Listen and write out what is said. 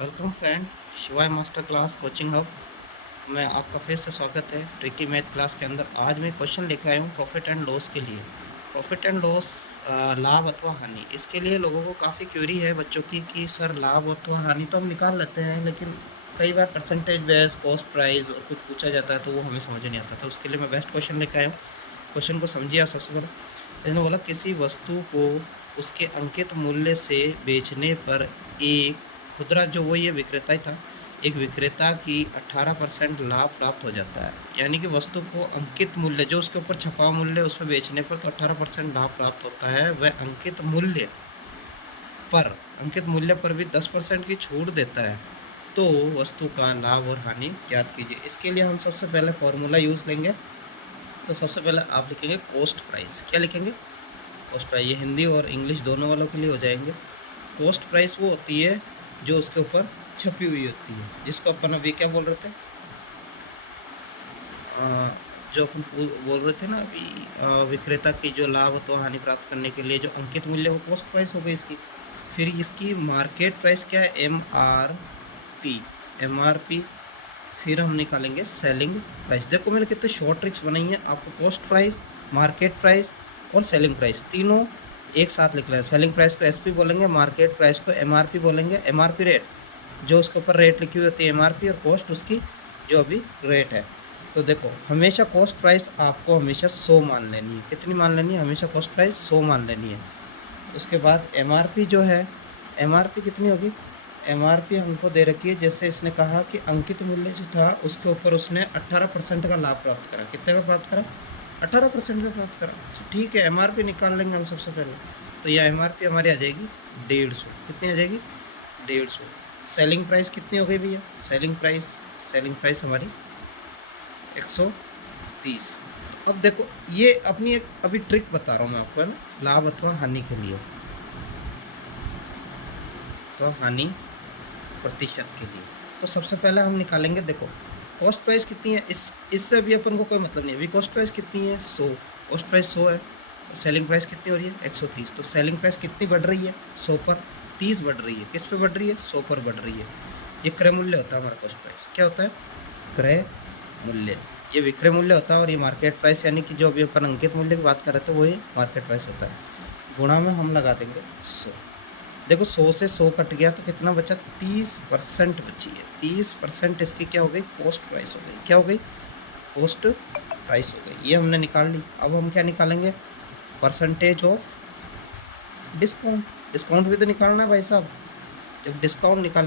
Welcome friend, शिवाय master class coaching hub में आपका फिर से स्वागत है। ट्रिकी मैथ क्लास के अंदर आज मैं क्वेश्चन लेकर आया हूँ प्रॉफिट एंड लॉस के लिए। प्रॉफिट एंड लॉस, लाभ अथवा हानि, इसके लिए लोगों को काफ़ी क्यूरी है बच्चों की कि सर लाभ अथवा हानि तो हम निकाल लेते हैं, लेकिन कई बार परसेंटेज बेस, कॉस्ट प्राइस और कुछ पूछा जाता है तो वो हमें समझ नहीं आता था। उसके लिए मैं बेस्ट क्वेश्चन लेकर आया हूँ। क्वेश्चन को समझिए आप। सबसे पहले इसने बोला किसी वस्तु को उसके अंकित मूल्य से बेचने पर एक खुदरा, जो वो ये विक्रेता ही था, एक विक्रेता की 18% लाभ प्राप्त हो जाता है। यानी कि वस्तु को अंकित मूल्य, जो उसके ऊपर छपा मूल्य, उस पर बेचने पर तो 18% लाभ प्राप्त होता है। वह अंकित मूल्य पर भी 10% की छूट देता है। तो वस्तु का लाभ और हानि ज्ञात कीजिए। इसके लिए हम सबसे पहले फॉर्मूला यूज़ लेंगे। तो सबसे पहले आप लिखेंगे कॉस्ट प्राइस। क्या लिखेंगे? Cost price. ये हिंदी और इंग्लिश दोनों वालों के लिए हो जाएंगे। कॉस्ट प्राइस वो होती है जो उसके ऊपर छपी हुई होती है, जिसको अपन अभी क्या बोल रहे थे, जो अपन बोल रहे थे ना अभी, विक्रेता की जो लाभ अथवा हानि प्राप्त करने के लिए जो अंकित मूल्य, वो कॉस्ट प्राइस हो गई इसकी। फिर इसकी मार्केट प्राइस क्या है? M R P. फिर हम निकालेंगे सेलिंग प्राइस। देखो मैंने कितने शॉर्ट ट्रिक्स बनाई हैं आपको। कॉस्ट प्राइस, मार्केट प्राइस और सेलिंग प्राइस तीनों एक साथ लिख लें। सेलिंग प्राइस को एसपी बोलेंगे, मार्केट प्राइस को एमआरपी बोलेंगे। एमआरपी रेट, जो उसके ऊपर रेट लिखी हुई होती है एमआरपी, और कॉस्ट उसकी जो अभी रेट है। तो देखो हमेशा कॉस्ट प्राइस आपको हमेशा 100 मान लेनी है। कितनी मान लेनी है? हमेशा कॉस्ट प्राइस 100 मान लेनी है। उसके बाद एमआरपी जो है, एमआरपी कितनी होगी? एमआरपी हमको दे रखी है, जैसे इसने कहा कि अंकित मूल्य जो था उसके ऊपर उसने 18% का लाभ प्राप्त करा। कितने का प्राप्त करा? 18% का प्राप्त करा। तो ठीक है, एमआरपी निकाल लेंगे हम सबसे पहले। तो यह एमआरपी हमारी आ जाएगी 150। कितनी आ जाएगी? 150। सेलिंग प्राइस कितनी हो गई भैया? सेलिंग प्राइस हमारी 130। अब देखो ये अपनी एक अभी ट्रिक बता रहा हूँ मैं आपको, है ना, लाभ अथवा हानि के लिए। तो हानि प्रतिशत के लिए तो सबसे पहले हम निकालेंगे। देखो कॉस्ट प्राइस कितनी है, इससे भी अपन को कोई मतलब नहीं है। अभी कॉस्ट प्राइस कितनी है? 100। कॉस्ट प्राइस 100 है। सेलिंग प्राइस कितनी हो रही है? 130। तो सेलिंग प्राइस कितनी बढ़ रही है? 100 पर 30 बढ़ रही है। किस पे बढ़ रही है? 100 पर बढ़ रही है। ये क्रय मूल्य होता है हमारा कॉस्ट प्राइस। क्या होता है? क्रय मूल्य। ये विक्रय मूल्य होता है, और ये मार्केट प्राइस, यानी कि जो अभी अपन अंकित मूल्य की बात कर रहे थे वो ये मार्केट प्राइस होता है। गुणा में हम लगा देंगे 100। देखो 100 से 100 कट गया तो कितना बचा? 30% बची है। 30% इसकी क्या हो गई? कॉस्ट प्राइस हो गई। क्या हो गई? कॉस्ट प्राइस हो गई। ये हमने निकाल ली। अब हम क्या निकालेंगे? Percentage of discount. डिस्काउंट भी तो निकालना है भाई साहब। जब डिस्काउंट निकाल